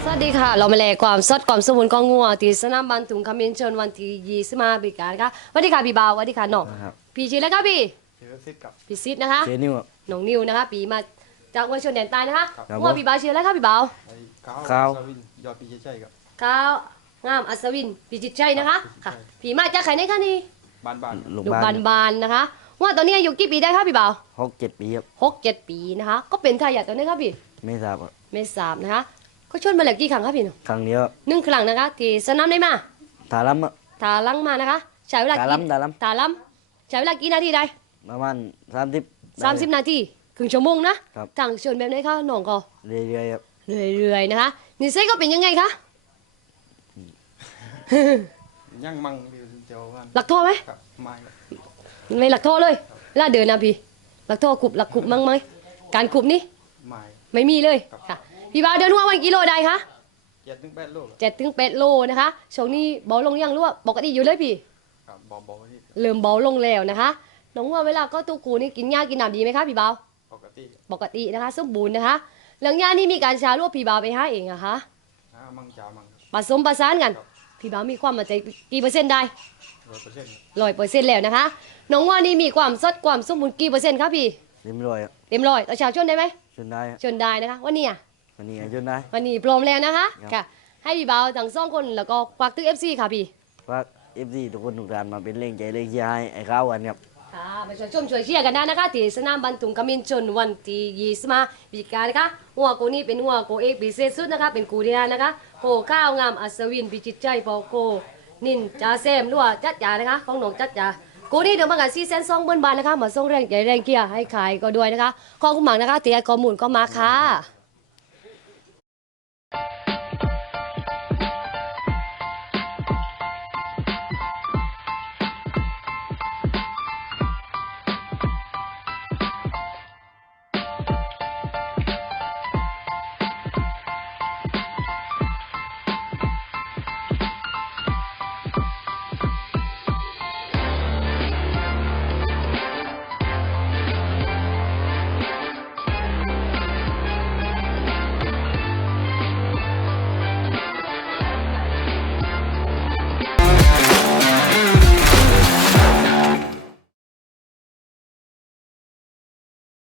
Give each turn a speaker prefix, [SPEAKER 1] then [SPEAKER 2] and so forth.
[SPEAKER 1] วัสดีค่ะเรามาแลกความสดความสมบูรณ์ของงัวที่สนามบันทุงคำเย็นชนวันที่25ปีการนะคะสวัสดีค่ะพี่บ่าวสวัสดีค่ะน้อง
[SPEAKER 2] ครับ
[SPEAKER 1] พี่ชื่ออะไรครับพี่
[SPEAKER 3] เจอซิดกับ
[SPEAKER 1] พี่ซิดนะคะ
[SPEAKER 2] เจนิว
[SPEAKER 1] น้องนิวนะคะปีมาจากวัยชนแดนใต้นะคะ
[SPEAKER 2] ครับ
[SPEAKER 1] งัวพี่บ่าวชื่ออะไรครับพี่บ่าว
[SPEAKER 3] ไอ้ข้าว
[SPEAKER 2] ข้าว
[SPEAKER 3] สวินยอดปีใช่กับ
[SPEAKER 1] ข้าวงามอัศวินพี่จิตรชัยนะคะค่ะพี่มาจากไหนคะนี่
[SPEAKER 3] บ้านบ้าน
[SPEAKER 2] ลูก
[SPEAKER 1] ลูก
[SPEAKER 2] บ้าน
[SPEAKER 1] บานๆนะคะว่าตอนนี้อายุกี่ปีได้ครับพี่บ่าว
[SPEAKER 2] 6-7 ปีครับ
[SPEAKER 1] 6-7 ปีนะคะก็เป็นทายาทตอนนี้ครับพี่
[SPEAKER 2] ไม่ทราบครับ
[SPEAKER 1] ไม่ทราบนะคะก็ชนมาแล้วกี่ครั้งครับพี่หนู
[SPEAKER 2] ครั้งเดียวครับ
[SPEAKER 1] 1 ครั้งนะคะที่สนามได้มา
[SPEAKER 2] ถาล้ำครับ
[SPEAKER 1] ทาลังมานะคะใช้เวลา
[SPEAKER 2] ทา
[SPEAKER 1] กี่
[SPEAKER 2] ล้ำ
[SPEAKER 1] ทาลังใช้เวลากี่นาทีได้
[SPEAKER 2] ประมาณ30
[SPEAKER 1] 30 นาทีครึ่งชั่วโมงนะครับ ทางชนแบบไหนคะน้องก็
[SPEAKER 2] เรื่อยๆครับ
[SPEAKER 1] เรื่อยๆนะคะนิสัยก็เป็นยังไงคะ
[SPEAKER 3] ย่างมังอยู่เจ้าบ้าน
[SPEAKER 1] หลักโทษไหม
[SPEAKER 3] กับไม้ครับ
[SPEAKER 1] ไม่หลักโทษเลยเวลาเดินนะพี่หลักโทษขุบหลักขุบมั้งไหมการขุบนี่
[SPEAKER 3] ไม้
[SPEAKER 1] ไม่มีเลยค่ะพี่บ่าวเดินหัววันกิโลได้คะ
[SPEAKER 3] 7 ถึง 8 โลครับ
[SPEAKER 1] 7 ถึง 8 โลนะคะช่วงนี้เบาลงยังรู้ว่าปกติอยู่เลยพี่
[SPEAKER 3] ครับบอกนี่
[SPEAKER 1] เริ่มเบาลงแล้วนะคะน้องว่าเวลาก็ตูกูนี่กินหญ้ากินน้ำดีไหมคะพี่บ่าว
[SPEAKER 3] ปกติ
[SPEAKER 1] ปกตินะคะสมบูรณ์นะคะหลังหญ้านี่มีการชาลวกพี่บ่าวไปหาเองอะคะ
[SPEAKER 3] มังจ่ามัง
[SPEAKER 1] ผสมประสานกัน พี่บ่าวมีความมั่นใจกี่เปอร์เซ็นต์ได้
[SPEAKER 3] 100%
[SPEAKER 1] 100%แล้วนะคะน้องว่านี่มีความสดความสมบูรณ์กี่เปอร์เซ็นต์ครับพี่
[SPEAKER 2] เต็มร้อยครับ
[SPEAKER 1] เต็มร้อยต่อชาวชนได้ไหม
[SPEAKER 2] จนได้ครับ
[SPEAKER 1] ชนได้นะคะวันนี้อะ
[SPEAKER 2] วันนี้จนได้
[SPEAKER 1] วันนี้พร้อมแล้วนะคะ
[SPEAKER 2] ครับ
[SPEAKER 1] ค่ะให้พี่บ่าวทั้งสองคนแล้วก็ควักตึก FC ค่ะพี่
[SPEAKER 2] ฝาก FC ทุกคนทุกท่านมาเป็นแรงใจแรงเชียร์ให้ไอ้ข้าวกันครับ
[SPEAKER 1] ค่ะมาช่วยชมช่วยเชียร์กันได้นะคะที่สนามบันทุงคำมินชนวันที่25ปีการนะคะหัวโกนี่เป็นหัวโกเอกพิเศษสุดนะคะเป็นกูดีนานะคะโหข้าวงามอัศวินพิจิตรใจพอโกนินจ่าแซมหรือว่าจัดยานะคะของหนองจัดยากูนี่เดิมมากัน420,000 บาทนะคะมาส่งแรงใจแรงเกียร์ให้ขายก็ด้วยนะคะขอบคุณมากนะคะที่ให้ข้อมูลก็มาค่ะ